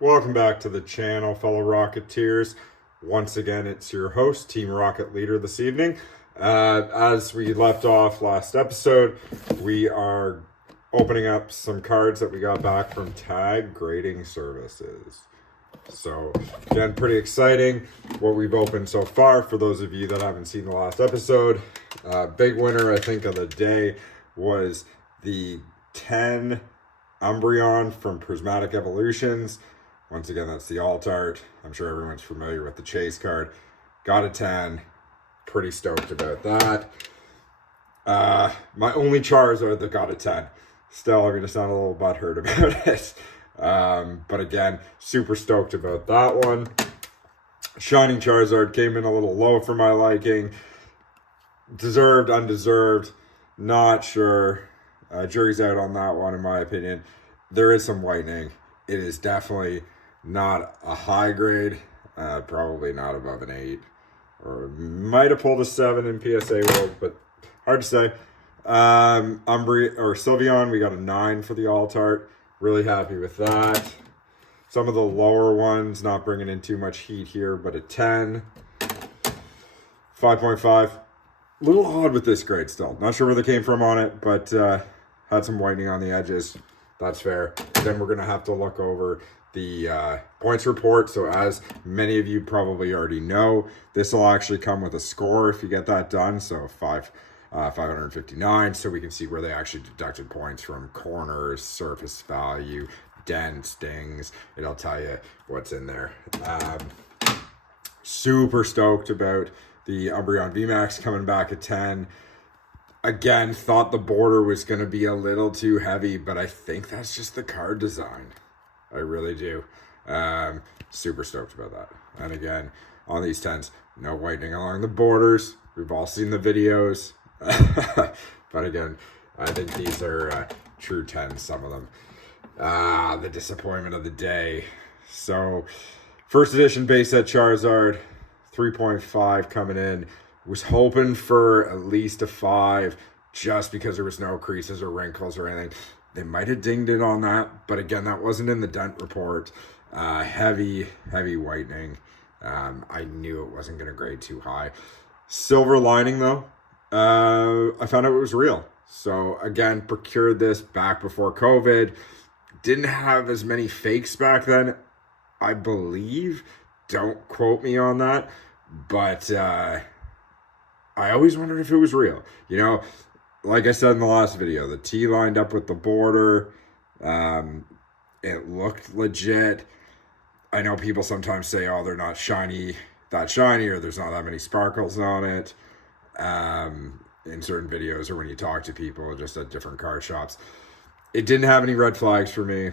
Welcome back to the channel, fellow Rocketeers. Once again, it's your host, Team Rocket Leader, this evening. As we left off last episode, we are opening up some cards that we got back from Tag Grading Services. So, again, pretty exciting what we've opened so far. For those of you that haven't seen the last episode, big winner, I think, of the day was the 10 Umbreon from Prismatic Evolutions. Once again, that's the alt art. I'm sure everyone's familiar with the chase card. Got a 10. Pretty stoked about that. My only Charizard that got a 10. Still, I'm going to sound a little butthurt about it. But again, super stoked about that one. Shining Charizard came in a little low for my liking. Deserved, undeserved. Not sure. Jury's out on that one, in my opinion. There is some whitening. It is definitely not a high grade. Probably not above an 8. Or might have pulled a 7 in PSA World, but hard to say. Sylveon, we got a 9 for the alt art. Really happy with that. Some of the lower ones, not bringing in too much heat here, but a 10. 5.5. A little odd with this grade still. Not sure where they came from on it, but had some whitening on the edges. That's fair. Then we're going to have to look over the points report. So as many of you probably already know, this will actually come with a score if you get that done. So 559. So we can see where they actually deducted points from: corners, surface value, dent, stings. It'll tell you what's in there. Super stoked about the Umbreon VMAX coming back at 10. Again, thought the border was going to be a little too heavy, but I think that's just the card design. I really do. Super stoked about that. And again, on these 10s, no whitening along the borders. We've all seen the videos. But again, I think these are true 10s, some of them. The disappointment of the day. So, first edition base set Charizard, 3.5 coming in. Was hoping for at least a 5 just because there was no creases or wrinkles or anything. They might have dinged it on that, but again, that wasn't in the dent report. Heavy whitening. I knew it wasn't going to grade too high. Silver lining, though, I found out it was real. So again, procured this back before COVID. Didn't have as many fakes back then, I believe. Don't quote me on that. But I always wondered if it was real. You know, like I said in the last video, the T lined up with the border. It looked legit. I know people sometimes say, oh, they're not that shiny, or there's not that many sparkles on it. In certain videos, or when you talk to people just at different card shops. It didn't have any red flags for me.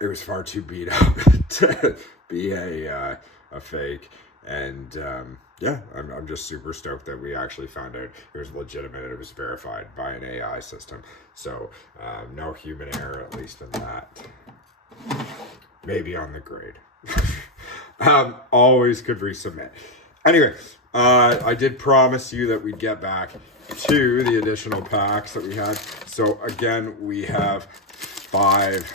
It was far too beat up to be a fake. And yeah, I'm just super stoked that we actually found out it was legitimate. It was verified by an AI system. So no human error, at least in that. Maybe on the grade. Always could resubmit. Anyway, I did promise you that we'd get back to the additional packs that we had. So again, we have 5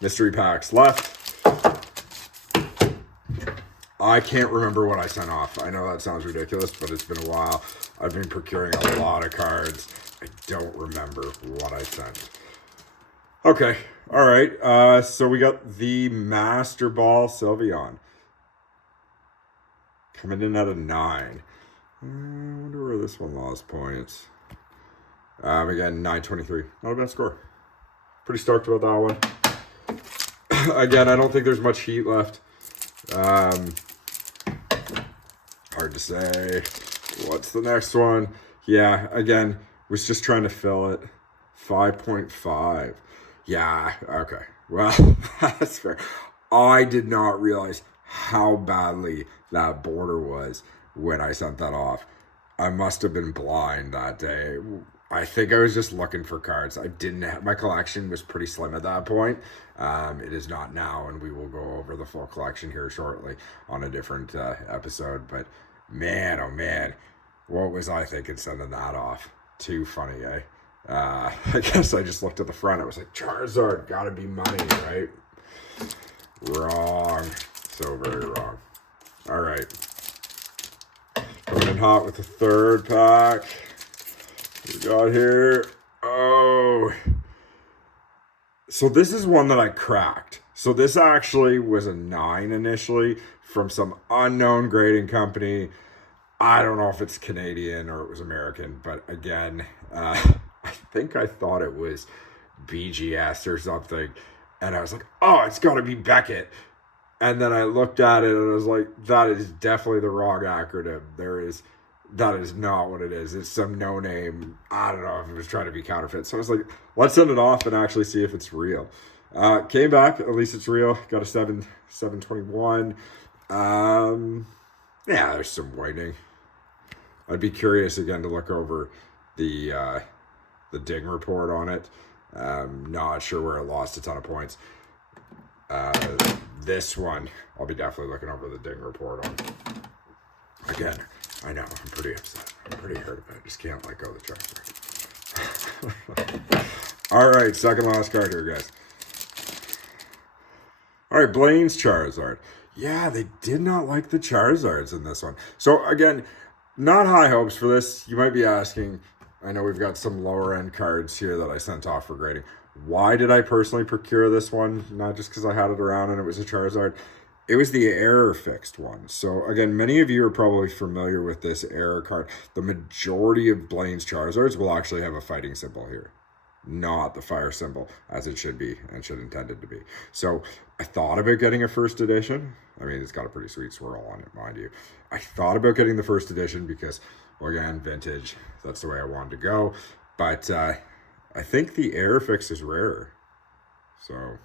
mystery packs left. I can't remember what I sent off. I know that sounds ridiculous, but it's been a while. I've been procuring a lot of cards. I don't remember what I sent. Okay, all right. So we got the Master Ball Sylveon. Coming in at a 9. I wonder where this one lost points. Again, 923. Not a bad score. Pretty stoked about that one. Again, I don't think there's much heat left. Hard to say. What's the next one? Yeah, again, was just trying to fill it. 5.5. Yeah, okay. Well, that's fair. I did not realize how badly that border was when I sent that off. I must have been blind that day. I think I was just looking for cards. I didn't have, my collection was pretty slim at that point. It is not now, and we will go over the full collection here shortly on a different episode. But man, oh man, what was I thinking sending that off? Too funny, eh? I guess I just looked at the front. I was like, Charizard, gotta be money, right? Wrong. So very wrong. All right. Coming in hot with the third pack. We got here. Oh. So this is one that I cracked. So this actually was a 9 initially from some unknown grading company. I don't know if it's Canadian or it was American, but again, I think I thought it was BGS or something. And I was like, oh, it's got to be Beckett. And then I looked at it and I was like, that is definitely the wrong acronym. That is not what it is. It's some no-name. I don't know if it was trying to be counterfeit. So I was like, let's send it off and actually see if it's real. Came back. At least it's real. Got a 721. Yeah, there's some whitening. I'd be curious again to look over the ding report on it. Not sure where it lost a ton of points. This one, I'll be definitely looking over the ding report on. Again, I know, I'm pretty upset. I'm pretty hurt about it. Just can't let go of the Charizard. All right, second last card here, guys. All right, Blaine's Charizard. Yeah, they did not like the Charizards in this one. So again, not high hopes for this. You might be asking, I know we've got some lower end cards here that I sent off for grading. Why did I personally procure this one? Not just because I had it around and it was a Charizard. It was the error fixed one. So again, many of you are probably familiar with this error card. The majority of Blaine's Charizards will actually have a fighting symbol here, not the fire symbol as it should be and should intended to be. So I thought about getting a first edition. I mean, it's got a pretty sweet swirl on it, mind you. I thought about getting the first edition because, well, again, vintage, that's the way I wanted to go. But I think the error fix is rarer. So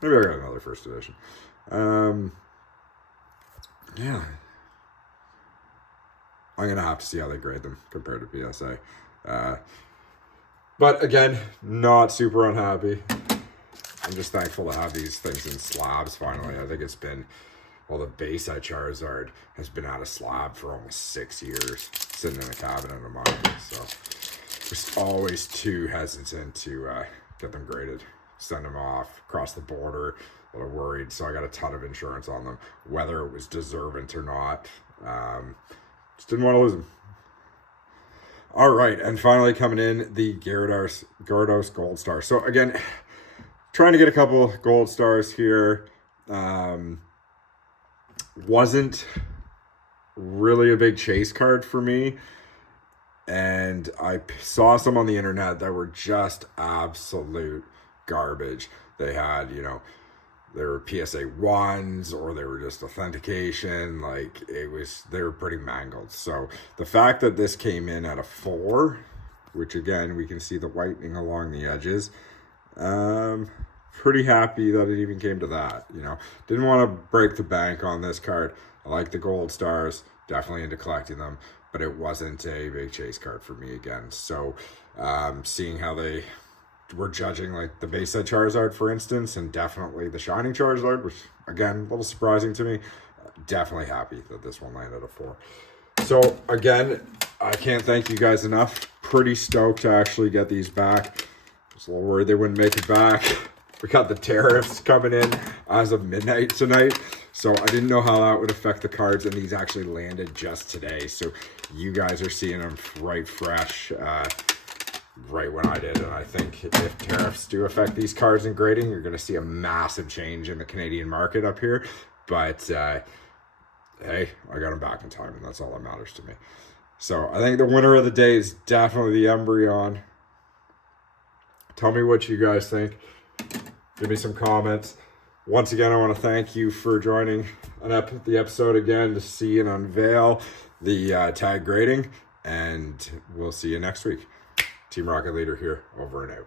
maybe I got another first edition. Yeah. I'm going to have to see how they grade them compared to PSA. But again, not super unhappy. I'm just thankful to have these things in slabs finally. I think it's been, well, the base at Charizard has been out of slab for almost 6 years, sitting in a cabinet of mine. So just always too hesitant to get them graded, send them off, cross the border. A little worried, so I got a ton of insurance on them, whether it was deserving or not. Just didn't want to lose them. All right, and finally coming in, the Gyarados Gold Star. So again, trying to get a couple Gold Stars here. Wasn't really a big chase card for me. And I saw some on the internet that were just absolute garbage. They had, they were PSA 1s or they were just authentication. Like they were pretty mangled. So the fact that this came in at a 4, which again, we can see the whitening along the edges. Pretty happy that it even came to that, Didn't want to break the bank on this card. I like the Gold Stars, definitely into collecting them, but it wasn't a big chase card for me again. So seeing how they we're judging like the base set Charizard, for instance, and definitely the Shining Charizard, which again, a little surprising to me. Definitely happy that this one landed a 4. So again, I can't thank you guys enough. Pretty stoked to actually get these back. Just a little worried they wouldn't make it back. We got the tariffs coming in as of midnight tonight. So I didn't know how that would affect the cards, and these actually landed just today. So you guys are seeing them right fresh. Right when I did, and I think if tariffs do affect these cards in grading, you're going to see a massive change in the Canadian market up here. But hey, I got them back in time, and that's all that matters to me. So I think the winner of the day is definitely the Umbreon. Tell me what you guys think. Give me some comments. Once again, I want to thank you for joining the episode again to see and unveil the tag grading, and we'll see you next week. Team Rocket Leader here, over and out.